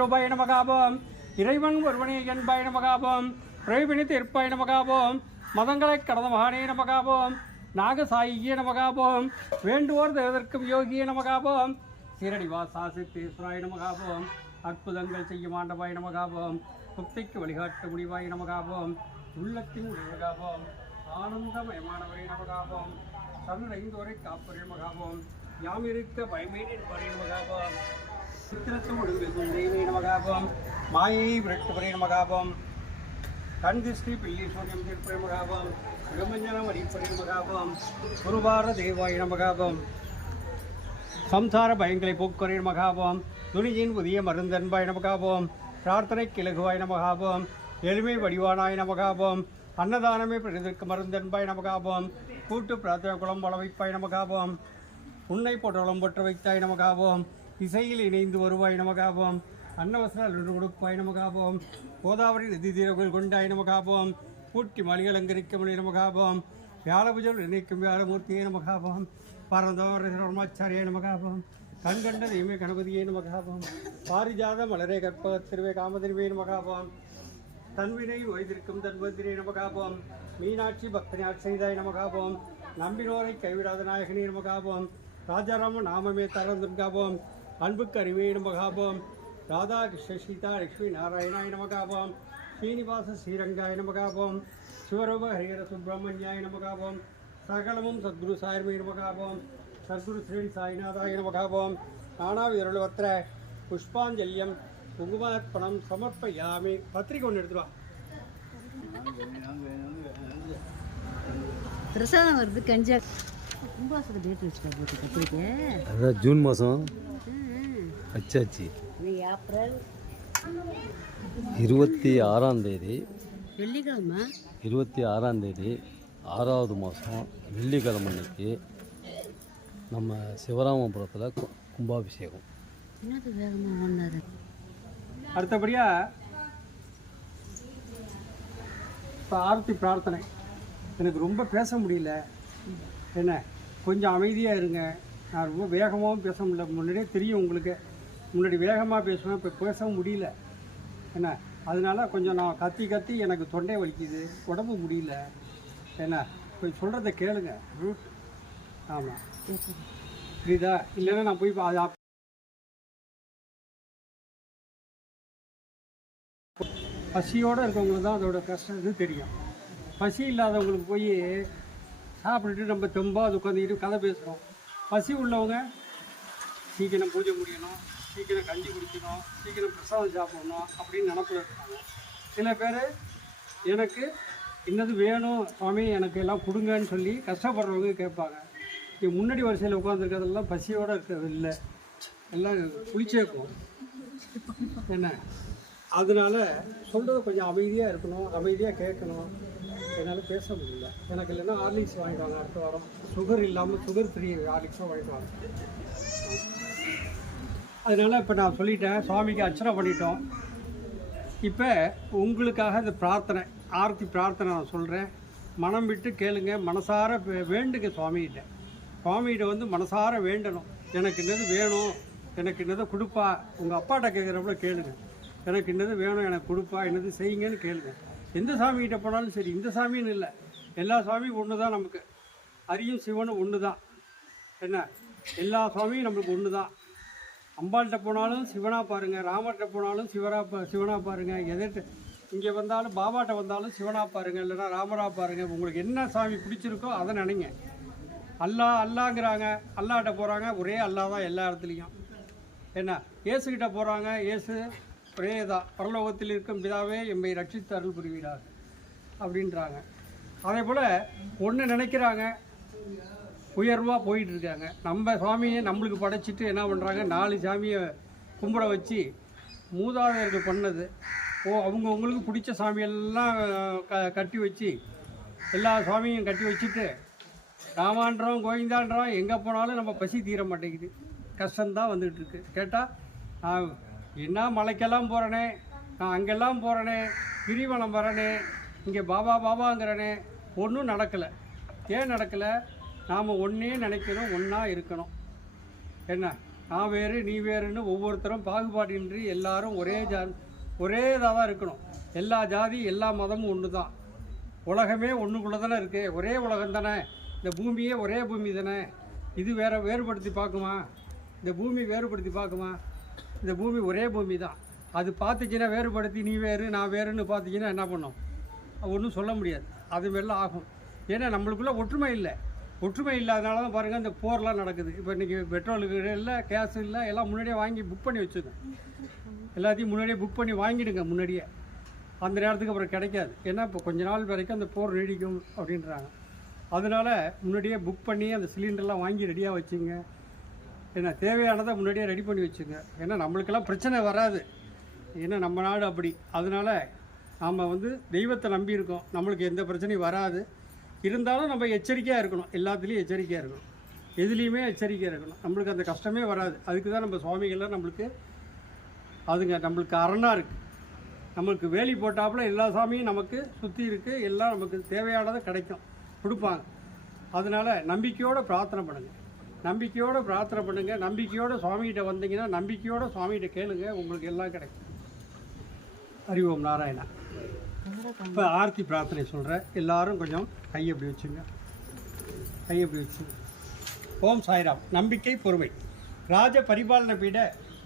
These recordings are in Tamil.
ரூபாய் நமகாபம் இறைவன் ஒருவனே என்பாய் நமகாபம் பிரவினி தீர்ப்பாய் நமகாபம் மதங்களை கடந்த மகானே நமகாபம் நாகசாயியே நமகாபம் வேண்டுவோர் தேவதற்கும் யோகியே நமகாபம் சீரடி வாசா சித்தேஸ்வராய நமகாபம் அற்புதங்கள் செய்ய மாண்டவாய் நமகாபம் முக்திக்கு வழிகாட்ட முடிவாய் நமகாபம் உள்ளத்தின் நமகாபம் ஆனந்தமயமானவரே நமகாபம் சரணடைந்தோரை காப்பரே மகாபம் யாமிருக்க பயமேனின் பரே மகாபம் சித்திரத்தும் ஒடுங்குகின்றே நமகாபம் மாயை விரட்டுபரே நமகாபம் கண் திருஷ்டி பில்லி சூரியம் தீர்ப்பரே மகாபம் பிரமஞ்சனம் அடிப்பரே மகாபம் குருவார தேவாய நமகாபம் சம்சார பயங்களை போக்குவரே மகாபம் துணியின் புதிய மருந்தன்பாய் நமகாபம் பிரார்த்தனை கிழகுவாய் நமகாபம் எளிமை வடிவானாய் நமகாபம் அன்னதானமே பிரதிற்கு மருந்தன்பாய் நமகாபம் கூட்டு பிரார்த்தனை குளம் வள வைப்பாய் நமகாபம் உன்னை போட்டோளம் போற்ற வைத்தாய் நமகாபம் இசையில் இணைந்து வருவாய் நமகாபம் அன்னவசர கொடுப்பாய் நமகாபம் கோதாவரி நதி தீரங்கள் கொண்டாய் நமகாபம் பூட்டி மலிகள் அங்கரிக்க மொழி நமகாபம் வியாழபுஜல் நினைக்கும் வியாழமூர்த்தியே நமகாபம் பரந்தோரமாச்சாரியே நமகாபம் கண்கண்ட தெய்வமே கணபதியே நமகாபம் பாரிஜாத மலரே கற்பகத்திருவே காமதிருவே நமகாபம் தன்வினை ஓய்திருக்கும் தன்வந்திரே நமகாபம் மீனாட்சி பக்தனியாட் செய்தாய் நமகாபம் நம்பினோரை கைவிடாத நாயகனே நமகாபம் ராஜாராம நாமமே தரந்துர்காபம் அன்புக்கு அறிவே நமகாபம் ராதா கிருஷ்ண சீதா லட்சுமி நாராயணாய நமகாபம் ஸ்ரீனிவாச ஸ்ரீரங்காய நமகாபம் சிவரூப ஹரிஹர சுப்பிரமணியாய நமகாபம் சகலமும் சத்குரு சாயர்மே நமகாபம் சத்குரு ஸ்ரீ சாய்நாதாய நமகாபம் நானாவிதருளவத்திர புஷ்பாஞ்சல்யம் குங்குமார்ப்பணம் சமர்ப்பயாமி பத்திரிக்கை ஒன்று எடுத்துருவா பிரசாதம் வருது கஞ்சா கும்பாசத்தை டேட் வச்சுட்டா பத்திரிக்கை அதான் ஜூன் மாதம் அச்சாச்சு ஏப்ரல் 26ஆம் தேதி வெள்ளிக்கிழமை 26ஆம் தேதி 6வது மாதம் வெள்ளிக்கிழமை அன்னைக்கு நம்ம சிவராமபுரத்தில் கும்பாபிஷேகம். என்னது வேகமாக ஓடினாரு. அடுத்தபடியாக இப்போ ஆரத்தி பிரார்த்தனை. எனக்கு ரொம்ப பேச முடியல, என்ன கொஞ்சம் அமைதியாக இருங்க. நான் ரொம்ப வேகமாகவும் பேச முடியல. முன்னாடியே தெரியும் உங்களுக்கு, முன்னாடி வேகமாக பேசுவேன், இப்போ பேசவும் முடியல. என்ன அதனால் கொஞ்சம் நான் கத்தி எனக்கு தொண்டை வலிக்குது, உடம்பு முடியல. என்ன கொஞ்சம் சொல்கிறத கேளுங்க. ஆமாம் புரியுதா? இல்லைன்னா நான் போய் பசியோடு இருக்கவங்களுக்கு தான் அதோட கஷ்டம் இது தெரியும். பசி இல்லாதவங்களுக்கு போய் சாப்பிட்டுட்டு நம்ம தெம்பாக உட்காந்துக்கிட்டு கதை பேசுகிறோம். பசி உள்ளவங்க சீக்கிரம் பூஜை முடியணும், சீக்கிரம் கஞ்சி குடிக்கணும், சீக்கிரம் பிரசாதம் சாப்பிடணும் அப்படின்னு நினப்பில் இருக்காங்க. சில பேர் எனக்கு இன்னது வேணும் சுவாமி எனக்கு எல்லாம் கொடுங்கன்னு சொல்லி கஷ்டப்படுறவங்க கேட்பாங்க. இங்கே முன்னாடி வரிசையில் உட்காந்துருக்கிறதெல்லாம் பசியோடு இருக்கிறது இல்லை, எல்லாம் குளிச்சேக்கும். என்ன அதனால் சொல்கிறது கொஞ்சம் அமைதியாக இருக்கணும், அமைதியாக கேட்கணும். என்னால் பேச முடியல. எனக்கு இல்லைன்னா ஹார்லிக்ஸ் வாங்கிட்டு வாங்க அடுத்த வாரம். சுகர் இல்லாமல் சுகர் ஃப்ரீ ஹார்லிக்ஸும் வாங்கிட்டு வாங்க. அதனால் இப்போ நான் சொல்லிட்டேன், சுவாமிக்கு அர்ச்சனை பண்ணிட்டோம். இப்போ உங்களுக்காக இந்த பிரார்த்தனை, ஆரத்தி பிரார்த்தனை நான் சொல்கிறேன். மனம் விட்டு கேளுங்க, மனசார வேண்டுங்க சுவாமிகிட்ட. சுவாமிகிட்ட வந்து மனசார வேண்டணும். எனக்கு என்னது வேணும், எனக்கு என்னதை கொடுப்பா. உங்கள் அப்பாட்ட கேட்குறப்ப கேளுங்க, எனக்கு என்னது வேணும், எனக்கு கொடுப்பா, என்னது செய்யுங்கன்னு கேளுங்க. எந்த சாமிகிட்ட போனாலும் சரி, இந்த சாமின்னு இல்லை, எல்லா சாமியும் ஒன்று தான். நமக்கு அரியும் சிவனும் ஒன்று தான். என்ன எல்லா சாமியும் நம்மளுக்கு ஒன்று தான். அம்பாள்கிட்ட போனாலும் சிவனாக பாருங்கள், ராமர்கிட்ட போனாலும் சிவனாக பாருங்கள், எதிர்த்து இங்கே வந்தாலும் பாபாட்ட வந்தாலும் சிவனாக பாருங்கள், இல்லைன்னா ராமராக பாருங்கள். உங்களுக்கு என்ன சாமி பிடிச்சிருக்கோ அதை நினைங்க. அல்லாங்கிறாங்க, அல்லாட்ட போகிறாங்க, ஒரே அல்லா தான் எல்லா இடத்துலையும். என்ன இயேசுகிட்ட போகிறாங்க, இயேசு ஒரே தான், பரலோகத்தில் இருக்கும் பிதாவே எம்மை ரட்சித்து அருள் புரிவீராக அப்படின்றாங்க. அதே போல் ஒன்று நினைக்கிறாங்க, உயர்வாக போயிட்டுருக்காங்க. நம்ம சுவாமியை நம்மளுக்கு படைச்சிட்டு என்ன பண்ணுறாங்க, 4 சாமியை கும்பிட வச்சு மூதாதையர்கள் பண்ணது அவங்களுக்கு பிடிச்ச சாமியெல்லாம் கட்டி வச்சு எல்லா சுவாமியும் கட்டி வச்சுட்டு ராமான்றோம் கோவிந்தான்றோம், எங்கே போனாலும் நம்ம பசி தீர மாட்டேங்குது, கஷ்டம்தான் வந்துகிட்டு இருக்கு. கேட்டால் நான் என்ன மலைக்கெல்லாம் போகிறேனே, நான் அங்கெல்லாம் போகிறேனே, கிரிவலம் வரனே, இங்கே பாபாங்கிறனே, ஒன்றும் நடக்கலை. ஏன் நடக்கலை? நாம் ஒன்றே நினைக்கணும், ஒன்றா இருக்கணும். என்ன நான் வேறு நீ வேறுன்னு ஒவ்வொருத்தரும் பாகுபாடின்றி எல்லாரும் ஒரே இதாக தான் இருக்கணும். எல்லா ஜாதி எல்லா மதமும் ஒன்று தான். உலகமே ஒன்றுக்குள்ளே தானே இருக்குது. ஒரே உலகம் தானே. இந்த பூமியே ஒரே பூமி தானே. இது வேறுபடுத்தி பார்க்குமா? இந்த பூமி வேறுபடுத்தி பார்க்குமா? இந்த பூமி ஒரே பூமி தான். அது பார்த்துச்சின்னா வேறுபடுத்தி நீ வேறு நான் வேறுன்னு பார்த்துச்சின்னா என்ன பண்ணோம்? ஒன்றும் சொல்ல முடியாது. அது மாதிரிலாம் ஆகும். ஏன்னா நம்மளுக்குள்ளே ஒற்றுமை இல்லை. ஒற்றுமை இல்லாதனால தான் பாருங்கள் இந்த போர்லாம் நடக்குது. இப்போ இன்றைக்கி பெட்ரோலுக்கு இல்லை, கேஸ் இல்லை, எல்லாம் முன்னாடியே வாங்கி புக் பண்ணி வச்சுக்கோங்க. எல்லாத்தையும் முன்னாடியே புக் பண்ணி வாங்கிடுங்க. முன்னாடியே அந்த நேரத்துக்கு அப்புறம் கிடைக்காது. ஏன்னா இப்போ கொஞ்ச நாள் வரைக்கும் அந்த போர் நீடிக்கும் அப்படின்றாங்க. அதனால் முன்னாடியே புக் பண்ணி அந்த சிலிண்டர்லாம் வாங்கி ரெடியாக வச்சுங்க. ஏன்னா தேவையானதை முன்னாடியே ரெடி பண்ணி வச்சுங்க. ஏன்னா நம்மளுக்கெல்லாம் பிரச்சனை வராது. ஏன்னா நம்ம நாடு அப்படி. அதனால் நாம் தெய்வத்தை நம்பி இருக்கோம். நம்மளுக்கு எந்த பிரச்சனையும் வராது. இருந்தாலும் நம்ம எச்சரிக்கையாக இருக்கணும். எல்லாத்துலேயும் எச்சரிக்கையாக இருக்கணும். எதுலேயுமே எச்சரிக்கையாக இருக்கணும். நம்மளுக்கு அந்த கஷ்டமே வராது. அதுக்கு தான் நம்ம சுவாமிகள்லாம் நம்மளுக்கு நம்மளுக்கு அரணாக இருக்குது. நம்மளுக்கு வேலி போட்டாப்புல எல்லா சாமியும் நமக்கு சுற்றி இருக்குது. எல்லாம் நமக்கு தேவையானதை கிடைக்கும், கொடுப்பாங்க. அதனால் நம்பிக்கையோடு பிரார்த்தனை பண்ணுங்கள். நம்பிக்கையோடு சுவாமிகிட்ட வந்தீங்கன்னா நம்பிக்கையோடு சுவாமிகிட்ட கேளுங்க. உங்களுக்கு எல்லாம் கிடைக்கும். ஹரி ஓம் நாராயணா. இப்போ ஆர்த்தி பிரார்த்தனை சொல்கிறேன். எல்லோரும் கொஞ்சம் கையை எப்படி வச்சுங்க. ஓம் சாய்ராம். நம்பிக்கை பொறுமை. ராஜ பரிபாலன பீட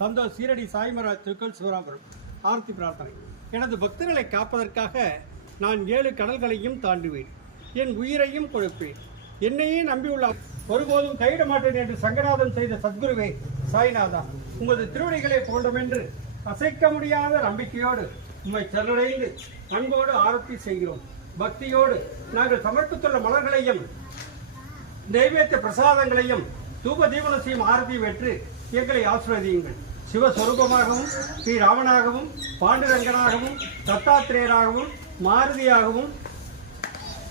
சந்தோஷ் சீரடி சாய்மராஜ் திருக்கோள் சிவராம்பரம். ஆர்த்தி பிரார்த்தனை. எனது பக்தர்களை காப்பதற்காக நான் 7 கடல்களையும் தாண்டுவேன். என் உயிரையும் கொடுப்பேன். என்னையே நம்பியுள்ள ஒருபோதும் கைவிட மாட்டேன் என்று சங்கநாதன் செய்த சத்குருவே சாய்நாதா, உமது திருவடிகளை போன்றோம் என்று அசைக்க முடியாத நம்பிக்கையோடு உம்மை சரணடைந்து அன்போடு ஆரத்தி செய்கிறோம். பக்தியோடு நாங்கள் சமர்ப்பித்துள்ள மலர்களையும் நைவேத்திய பிரசாதங்களையும் தூப தீபன செய்யும் ஆரத்தி பெற்று எங்களை ஆசீர்வதியுங்கள். சிவஸ்வரூபமாகவும் ஸ்ரீராமனாகவும் பாண்டுரங்கனாகவும் தத்தாத்திரேயராகவும் மாருதியாகவும்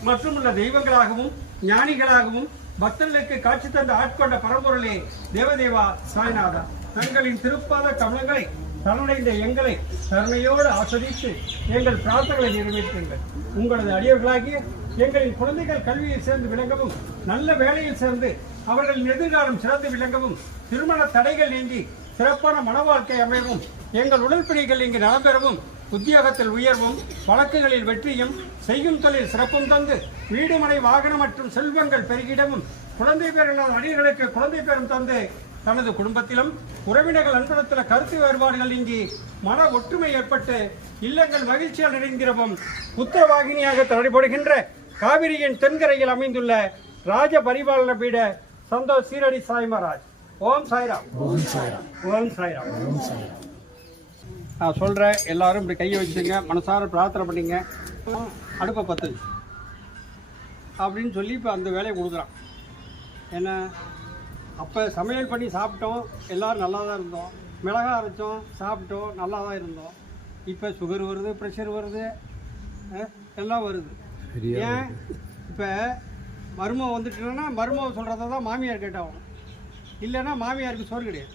மற்றும் உள்ள தெய்வங்களாகவும் ஞானிகளாகவும் பக்தர்களுக்கு காட்சி தந்து ஆட்கொண்ட பரம்பொருளே தேவதேவா சாய்நாதா, தங்களின் திருப்பாத கமலங்களை சரணடைந்த எங்களை கருணையோடு ஆஸ்வதித்து எங்கள் பிரார்த்தனைகளை நிறைவேற்றுங்கள். உங்களது அடியவர்களாகிய எங்களின் குழந்தைகள் கல்வியில் சேர்ந்து விளங்கவும், நல்ல வேலையில் சேர்ந்து அவர்களின் எதிர்காலம் சிறந்து விளங்கவும், திருமண தடைகள் நீங்கி சிறப்பான மன வாழ்க்கை அமையவும், எங்கள் உடல்பிணிகள் இங்கு நலம் பெறவும், உத்தியோகத்தில் உயர்வும், வழக்குகளில் வெற்றியும், செய்யும் தொழில் சிறப்பும் தந்து வீடுமனை வாகனம் மற்றும் செல்வங்கள் பெருகிடவும், குழந்தை பேரில்லாத அடியர்களுக்கு குழந்தை பேரும் தந்து தனது குடும்பத்திலும் உறவினர்கள் அன்புறத்தில் கருத்து வேறுபாடுகள் நீங்கி மன ஒற்றுமை ஏற்பட்டு இல்லங்கள் மகிழ்ச்சியால் நிறைந்திரவும் உத்தரவாகினியாக தடைபடுகின்ற காவிரியின் தென்கரையில் அமைந்துள்ள ராஜ பரிபாலன பீட சந்தோஷ் சீரடி சாய்மராஜ். ஓம் சாய்ராம். ஓம் சாய்ராம். நான் சொல்கிறேன். எல்லாரும் இப்படி கையை வச்சுங்க. மனசார பிரார்த்தனை பண்ணிங்க. அடுப்பை பற்று அப்படின்னு சொல்லி இப்போ அந்த வேலையை கொடுக்குறான். ஏன்னா அப்போ சமையல் பண்ணி சாப்பிட்டோம், எல்லோரும் நல்லா தான் இருந்தோம். மிளகா அரைச்சோம், சாப்பிட்டோம், நல்லா தான் இருந்தோம். இப்போ சுகர் வருது, ப்ரெஷர் வருது, எல்லாம் வருது. ஏன்? இப்போ மருமக வந்துட்டுனா மருமக சொல்கிறத தான் மாமியார் கேட்டாகும். இல்லைன்னா மாமியாருக்கு சோறு கிடையாது.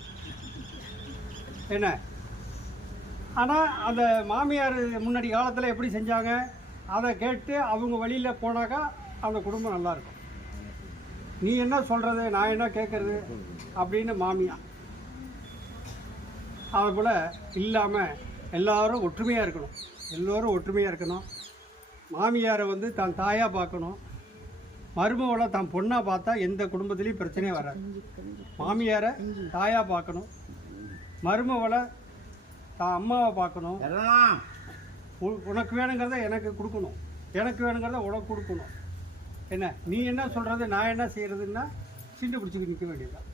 என்ன? ஆனால் அந்த மாமியார் முன்னாடி காலத்தில் எப்படி செஞ்சாங்க அதை கேட்டு அவங்க வழியில் போனாக்கா அந்த குடும்பம் நல்லாயிருக்கும். நீ என்ன சொல்கிறது, நான் என்ன கேட்குறது அப்படின்னு மாமியார். அதுபோல் இல்லாமல் எல்லோரும் ஒற்றுமையாக இருக்கணும். மாமியாரை தான் தாயாக பார்க்கணும். மருமகளை தான் பொண்ணாக பார்த்தா எந்த குடும்பத்துலேயும் பிரச்சனையே வராது. மாமியாரை தாயாக பார்க்கணும், மருமகளை தான் அம்மாவை பார்க்கணும். உனக்கு வேணுங்கிறத எனக்கு கொடுக்கணும், எனக்கு வேணுங்கிறத உனக்கு கொடுக்கணும். என்ன நீ என்ன சொல்கிறது, நான் என்ன செய்கிறதுன்னா சீண்டு பிடிச்சிக்க நிற்க வேண்டியதுதான்.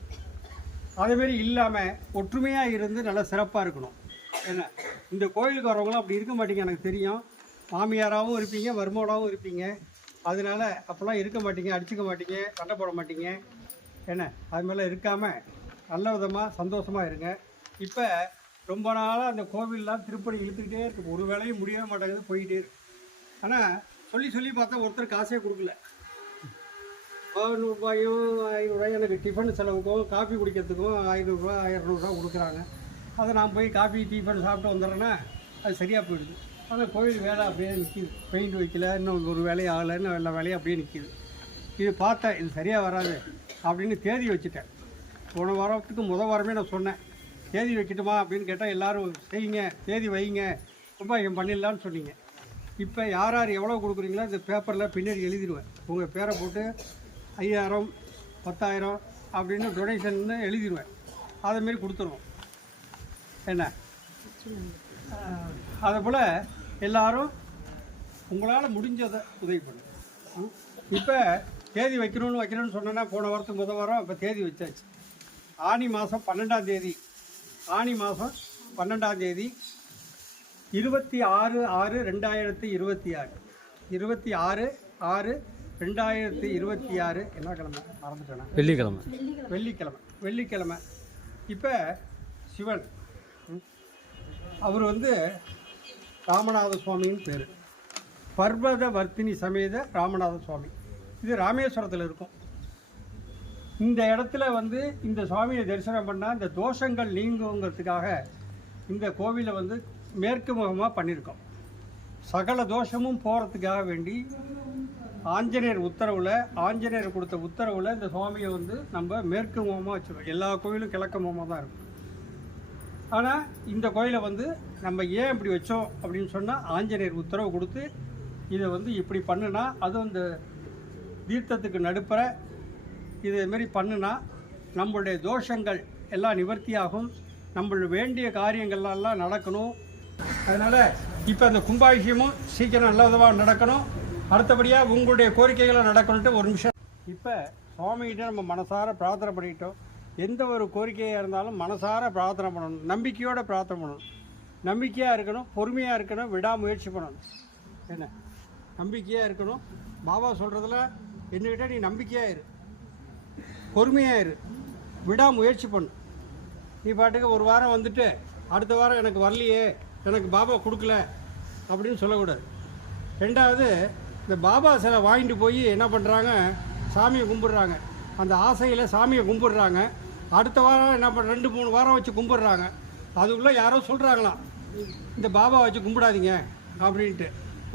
அதேமாரி இல்லாமல் ஒற்றுமையாக இருந்து நல்லா சிறப்பாக இருக்கணும். என்ன இந்த கோயிலுக்கு வரவங்களும் அப்படி இருக்க மாட்டீங்க, எனக்கு தெரியும். மாமியாராகவும் இருப்பீங்க, மருமகளாகவும் இருப்பீங்க. அதனால் அப்போல்லாம் இருக்க மாட்டீங்க, அடிச்சுக்க மாட்டீங்க, சண்டை போட மாட்டீங்க. என்ன அது மாதிரிலாம் இருக்காமல் நல்ல விதமாக சந்தோஷமாக இருங்க. இப்போ ரொம்ப நாளாக அந்த கோவிலெலாம் திருப்பணி இழுத்துக்கிட்டே இருக்குது. ஒரு வேலையும் முடியவே மாட்டேங்குது, போயிட்டே இருக்கு. ஆனால் சொல்லி பார்த்தா ஒருத்தர் காசே கொடுக்கல. 100 ரூபாயும் எனக்கு டிஃபன் செலவுக்கும் காஃபி குடிக்கிறதுக்கும் 500 ரூபா 200 கொடுக்குறாங்க. அதை நான் போய் காஃபி டிஃபன் சாப்பிட்டு வந்துடுறேன்னா அது சரியாக போயிடுது. ஆனால் கோயில் வேலை அப்படியே நிற்கிது. பெயிண்ட் வைக்கல, இன்னும் ஒரு வேலையும் ஆகலை, இன்னும் எல்லா வேலையும் அப்படியே நிற்கிது. இது பார்த்தேன், இது சரியாக வராது அப்படின்னு தேதி வச்சுட்டேன். போன வாரத்துக்கு வாரமே நான் சொன்னேன் தேதி வைக்கட்டுமா அப்படின்னு கேட்டால் எல்லோரும் செய்யுங்க, தேதி வைங்க, கும்பாபிஷேகம் பண்ணிடலான்னு சொன்னீங்க. இப்போ யார் யார் எவ்வளோ கொடுக்குறீங்களோ இந்த பேப்பரில் பின்னாடி எழுதிடுவேன். உங்கள் பேரை போட்டு 5000 10,000 அப்படின்னு டொனேஷன் எழுதிடுவேன். அதேமாரி கொடுத்துருவோம். என்ன அதை போல் எல்லோரும் உங்களால் முடிஞ்சதை உதவி பண்ணுங்க. இப்போ தேதி வைக்கணும்னு சொன்னேன்னா போன வாரத்துக்கு வாரம் இப்போ தேதி வச்சாச்சு. ஆனி மாதம் 12ஆம் தேதி 26/6/2026 26/6/2026 என்ன கிழமை மறந்துட்டேன்னா வெள்ளிக்கிழமை. இப்போ சிவன் அவர் ராமநாத சுவாமின்னு பேர். பர்வத வர்த்தினி சமேத ராமநாத சுவாமி. இது ராமேஸ்வரத்தில் இருக்கும். இந்த இடத்துல இந்த சுவாமியை தரிசனம் பண்ணால் இந்த தோஷங்கள் நீங்குங்கிறதுக்காக இந்த கோவிலை மேற்கு முகமாக பண்ணியிருக்கோம். சகல தோஷமும் போகிறதுக்காக வேண்டி ஆஞ்சநேயர் கொடுத்த உத்தரவில் இந்த சுவாமியை நம்ம மேற்கு முகமாக வச்சுருக்கோம். எல்லா கோவிலும் கிழக்கு முகமாக தான் இருக்கும். ஆனால் இந்த கோயிலை நம்ம ஏன் இப்படி வச்சோம் அப்படின்னு சொன்னால் ஆஞ்சநேயர் உத்தரவு கொடுத்து இதை இப்படி பண்ணுனா அதுவும் இந்த தீர்த்தத்துக்கு நடுப்புற இதேமாரி பண்ணுனா நம்மளுடைய தோஷங்கள் எல்லாம் நிவர்த்தியாகும், நம்மளுடைய வேண்டிய காரியங்கள்லாம் நடக்கணும். அதனால் இப்போ அந்த கும்பாபிஷேகமும் சீக்கிரம் நல்ல விதமாக நடக்கணும். அடுத்தபடியாக உங்களுடைய கோரிக்கைகளை நடக்கணுன்ட்டு ஒரு நிமிஷம். இப்போ சுவாமிகிட்ட நம்ம மனசார பிரார்த்தனை பண்ணிட்டோம். எந்த ஒரு கோரிக்கையாக இருந்தாலும் மனசார பிரார்த்தனை பண்ணணும், நம்பிக்கையோடு பிரார்த்தனை பண்ணணும். நம்பிக்கையாக இருக்கணும், பொறுமையாக இருக்கணும், விடாமுயற்சி பண்ணணும். என்ன நம்பிக்கையாக இருக்கணும். பாபா சொல்கிறதுல என்னகிட்ட நீ நம்பிக்கையாக இரு, பொறுமையாக இரு, விடாமுயற்சி பண்ணு. நீ பாட்டுக்கு ஒரு வாரம் அடுத்த வாரம் எனக்கு வரலையே, எனக்கு பாபா கொடுக்கல அப்படின்னு சொல்லக்கூடாது. ரெண்டாவது, இந்த பாபா சிலை வாங்கிட்டு போய் என்ன பண்ணுறாங்க, சாமியை கும்பிட்றாங்க. அந்த ஆசையில் சாமியை கும்பிட்றாங்க. அடுத்த வாரம் என்ன 2-3 வாரம் வச்சு கும்பிட்றாங்க. அதுக்குள்ளே யாரோ சொல்கிறாங்களாம் இந்த பாபா வச்சு கும்பிடாதீங்க அப்படின்ட்டு.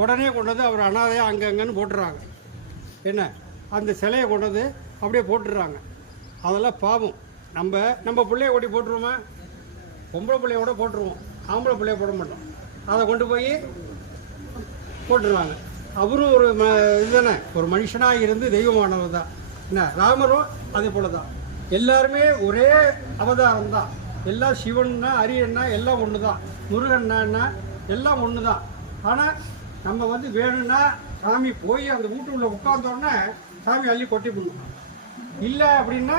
உடனே கொண்டு அவர் அனாதையாக அங்கங்கன்னு போட்டுறாங்க. என்ன அந்த சிலையை கொண்டு அப்படியே போட்டுடுறாங்க. அதெல்லாம் பாவம். நம்ம பிள்ளைய ஓட்டி போட்டுருவோமா? பொம்பளை பிள்ளையோட போட்டுருவோம், ஆம்பளை பிள்ளைய போட மாட்டோம். அதை கொண்டு போய் போட்டுருவாங்க. அவரும் ஒரு இதுதானே, ஒரு மனுஷனாக இருந்து தெய்வமானவர் தான். என்ன ராமரும் அதே போல தான். எல்லாருமே ஒரே அவதாரம் தான். எல்லாம் சிவன்னா அரியன்னா எல்லாம் ஒன்று தான், முருகன்னா எல்லாம் ஒன்று தான். ஆனால் நம்ம வேணும்னா சாமி போய் அந்த வீட்டுக்குள்ள உட்காந்தோடனே சாமி அள்ளி கொட்டி போடணும். இல்லை அப்படின்னா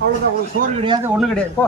அவ்வளோதான், ஒரு சோறு கிடையாது, ஒன்றும் கிடையாது. போ.